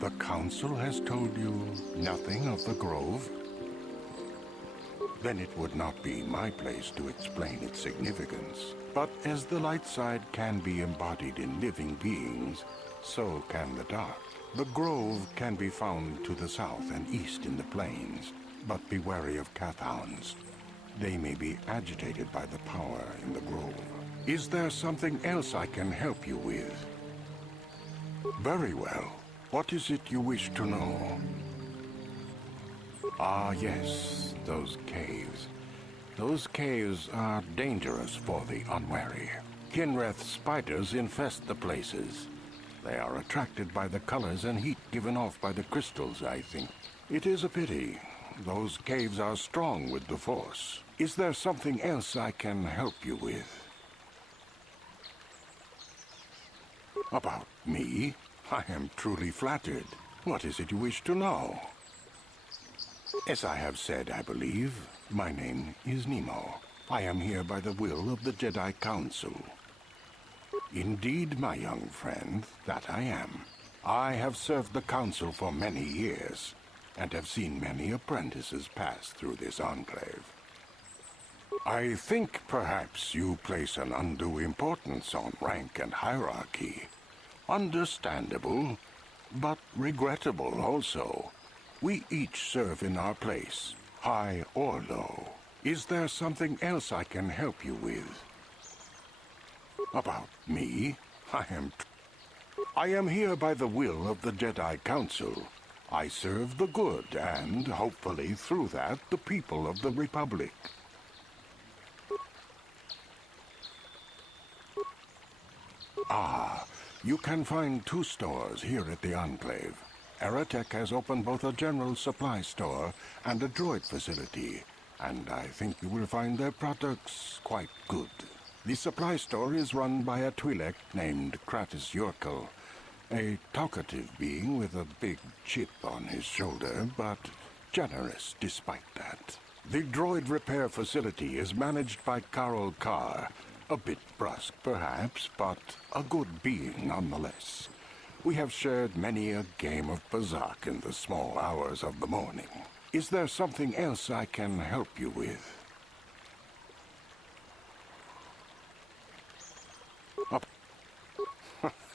The Council has told you nothing of the Grove? Then it would not be my place to explain its significance. But as the light side can be embodied in living beings, so can the dark. The Grove can be found to the south and east in the plains, but be wary of Cathounds. They may be agitated by the power in the Grove. Is there something else I can help you with? Very well. What is it you wish to know? Ah, yes, those caves. Those caves are dangerous for the unwary. Kinreth spiders infest the places. They are attracted by the colors and heat given off by the crystals, I think. It is a pity. Those caves are strong with the Force. Is there something else I can help you with? About me? I am truly flattered. What is it you wish to know? As I have said, I believe, my name is Nemo. I am here by the will of the Jedi Council. Indeed, my young friend, that I am. I have served the Council for many years, and have seen many apprentices pass through this enclave. I think perhaps you place an undue importance on rank and hierarchy. Understandable, but regrettable also. We each serve in our place, high or low. Is there something else I can help you with? About me? I am here by the will of the Jedi Council. I serve the good and, hopefully through that, the people of the Republic. Ah, you can find 2 stores here at the Enclave. Aerotech has opened both a general supply store and a droid facility, and I think you will find their products quite good. The supply store is run by a Twi'lek named Kratis Yorkel, a talkative being with a big chip on his shoulder, but generous despite that. The droid repair facility is managed by Carol Carr, a bit brusque perhaps, but a good being nonetheless. We have shared many a game of Bazak in the small hours of the morning. Is there something else I can help you with?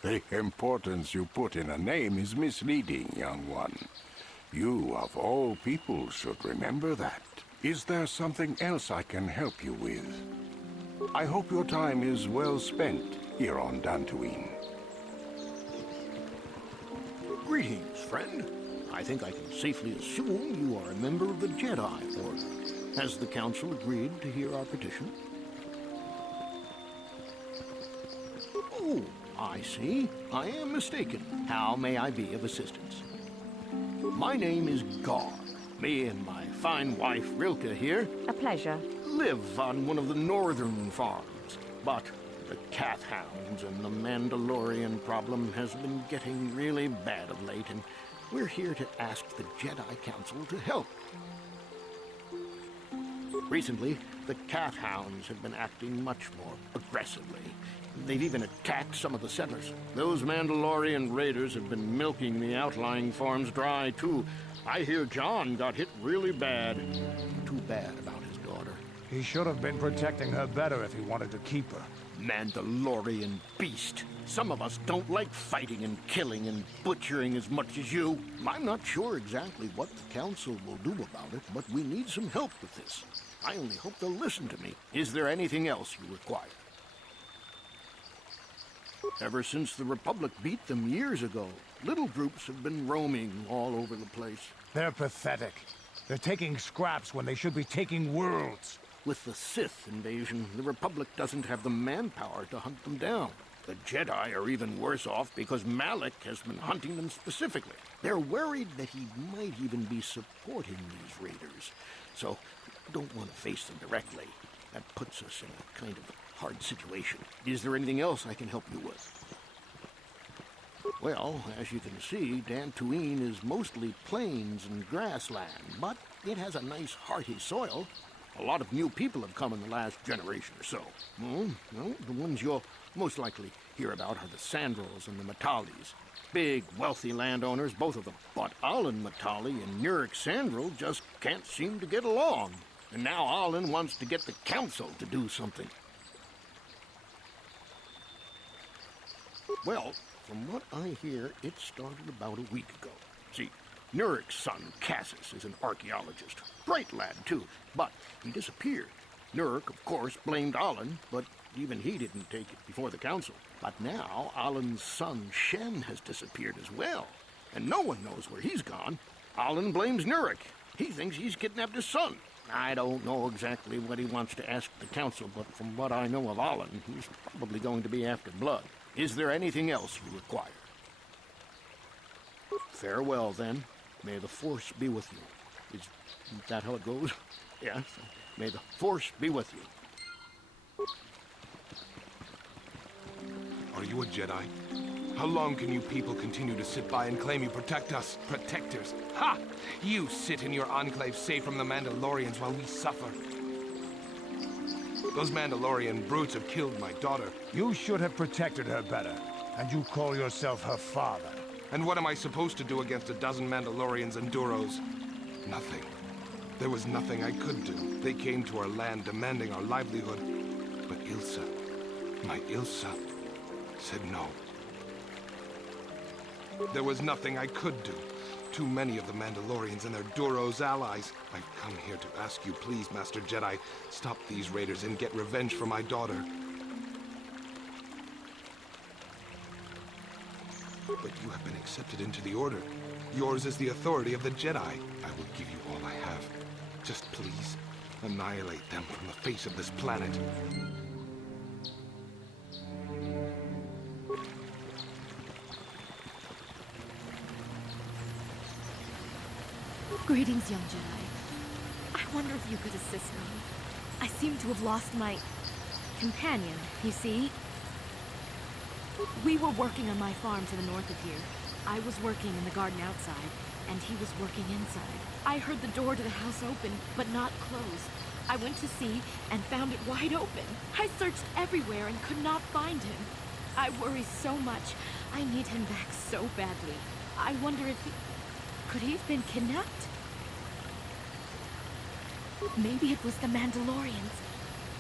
The importance you put in a name is misleading, young one. You, of all people, should remember that. Is there something else I can help you with? I hope your time is well spent here on Dantooine. Greetings, friend. I think I can safely assume you are a member of the Jedi Order. Has the Council agreed to hear our petition? Oh, I see. I am mistaken. How may I be of assistance? My name is Gar. Me and my fine wife, Rilke, here... A pleasure. ...live on one of the northern farms. But the Kath Hounds and the Mandalorian problem has been getting really bad of late, and we're here to ask the Jedi Council to help. Recently, the Kath Hounds have been acting much more aggressively. They've even attacked some of the settlers. Those Mandalorian raiders have been milking the outlying farms dry, too. I hear John got hit really bad. Too bad about his daughter. He should have been protecting her better if he wanted to keep her. Mandalorian beast. Some of us don't like fighting and killing and butchering as much as you. I'm not sure exactly what the Council will do about it, but we need some help with this. I only hope they'll listen to me. Is there anything else you require? Ever since the Republic beat them years ago, little groups have been roaming all over the place. They're pathetic. They're taking scraps when they should be taking worlds. With the Sith invasion, the Republic doesn't have the manpower to hunt them down. The Jedi are even worse off because Malak has been hunting them specifically. They're worried that he might even be supporting these raiders. So, don't want to face them directly. That puts us in a kind of hard situation. Is there anything else I can help you with? Well, as you can see, Dantooine is mostly plains and grassland, but it has a nice hearty soil. A lot of new people have come in the last generation or so. Well, the ones you'll most likely hear about are the Sandrils and the Matalis. Big, wealthy landowners, both of them. But Alan Matali and Nurik Sandril just can't seem to get along. And now Alan wants to get the Council to do something. Well, from what I hear, it started about a week ago. See, Nurik's son, Cassis, is an archaeologist. Bright lad, too, but he disappeared. Nurik, of course, blamed Alan, but even he didn't take it before the Council. But now, Alan's son, Shen, has disappeared as well, and no one knows where he's gone. Alan blames Nurik. He thinks he's kidnapped his son. I don't know exactly what he wants to ask the Council, but from what I know of Alan, he's probably going to be after blood. Is there anything else you require? Farewell, then. May the Force be with you. Is that how it goes? Yes. May the Force be with you. Are you a Jedi? How long can you people continue to sit by and claim you protect us? Protectors? Ha! You sit in your enclave safe from the Mandalorians while we suffer. Those Mandalorian brutes have killed my daughter. You should have protected her better. And you call yourself her father. And what am I supposed to do against a dozen Mandalorians and Duros? Nothing. There was nothing I could do. They came to our land demanding our livelihood. But Ilsa, my Ilsa, said no. There was nothing I could do. Too many of the Mandalorians and their Duros allies. I've come here to ask you, please, Master Jedi, stop these raiders and get revenge for my daughter. But you have been accepted into the Order. Yours is the authority of the Jedi. I will give you all I have. Just please, annihilate them from the face of this planet. Greetings, young Jedi. I wonder if you could assist me. I seem to have lost my companion, you see? We were working on my farm to the north of here. I was working in the garden outside, and he was working inside. I heard the door to the house open, but not close. I went to see and found it wide open. I searched everywhere and could not find him. I worry so much. I need him back so badly. I wonder if he... Could he have been kidnapped? Maybe it was the Mandalorians.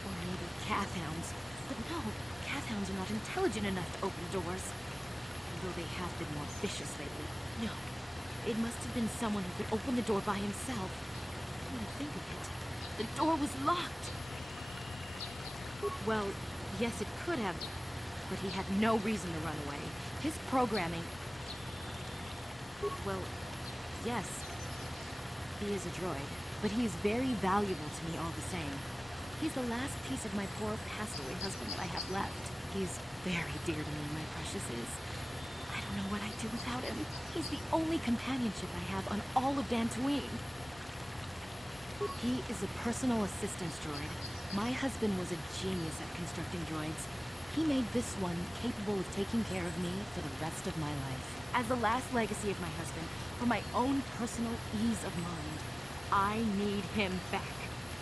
Or maybe Kath-hounds. But no, Kath-hounds are not intelligent enough to open doors. Although they have been more vicious lately. No, it must have been someone who could open the door by himself. When I think of it, the door was locked. Well, yes, it could have, but he had no reason to run away. His programming... Well, yes, he is a droid, but he is very valuable to me all the same. He's the last piece of my poor passed-away husband that I have left. He's very dear to me, my precious is. I don't know what I'd do without him. He's the only companionship I have on all of Dantooine. He is a personal assistance droid. My husband was a genius at constructing droids. He made this one capable of taking care of me for the rest of my life. As the last legacy of my husband, for my own personal ease of mind, I need him back.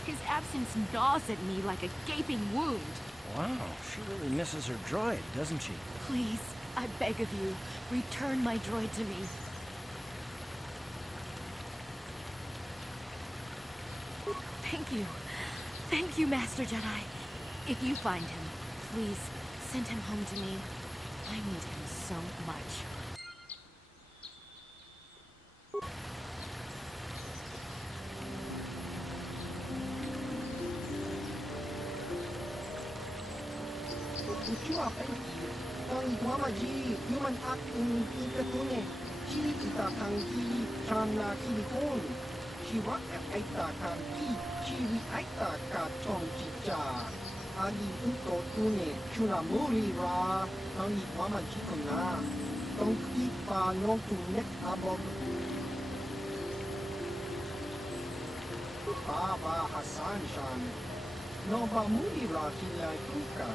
His absence gnaws at me like a gaping wound. Wow, she really misses her droid, doesn't she? Please, I beg of you, return my droid to me. Thank you. Thank you, Master Jedi. If you find him, please send him home to me. I need him so much. Ucua penki, tang guamaji, human act in ikatune, chi ita tangi, chana kilikon, chi wak aita kan ki, chi wi aita ka chong chicha, agi uto tune, chuna muri ra, tangi guamaji kuna, tong ipa nong tunek abog. Baba Hassan Shan, no ba muri ra kilai kuka,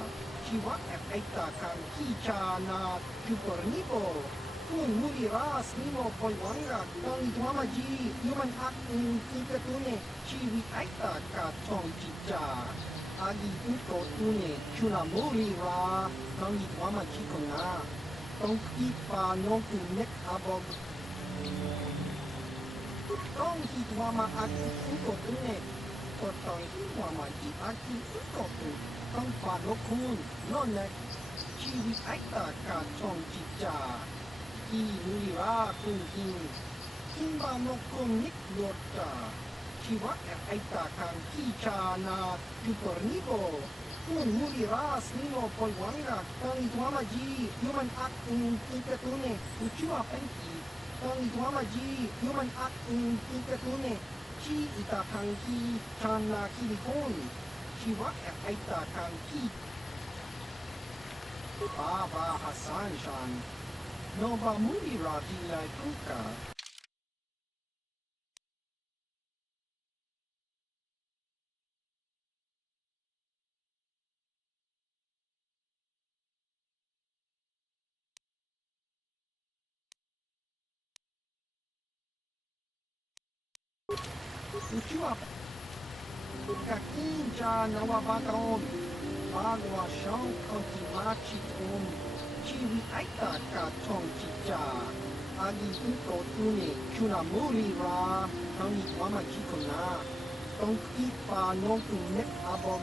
Chiwa aita kan kicha na kupornibo. Kung muli ras nimo poywanga tong ituamaji human act in ikatune chiwi aita ka tong chicha. Agi uto tune chuna muli ra tong ituamaji kona. Tong ipa nong tunek abog. Tong ituama agi uto tune. Tong ituamaji agi uto tune. Tong palokun, nonek, chiwi aita ka chong chicha, ki nulira kung king, kimba nokong nik lota, chiwa aita kang kicha na kupornibo, kung muliras nino polwanga, tang ituamaji, human act in ikatune, uchua penki, tang ituamaji, human act in ikatune, chi ita kang ki, chana kilikon, Chiwa aita kang ki. Baba Hassan Shan. No ba muli ra kilai kuka. Uchua Kakinja nawabagaon, bagwa siyang kontimachitong, chiwi aita ka tong chicha, agi uto tune, chunamuri ra, tangi wamachiko na, tong ipa nong tunek abog.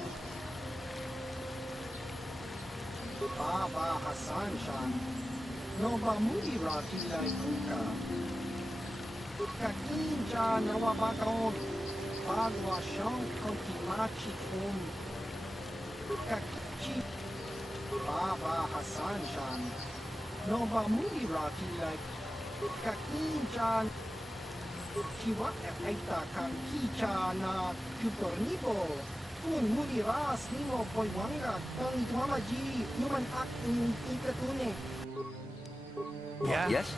Baba Hassan Shan, no ba muli ra kilai kuka. Kakinja nawabagaon, Bagwa siyang kontimachitong Kakichi Baba Hassan Shan No ba muli ra kilai Kakinjan Chiwa aita kang kicha na kupornibo Kung muli ras nimo poywanga Tang ituamaji human act in ikatune Yeah? Yes?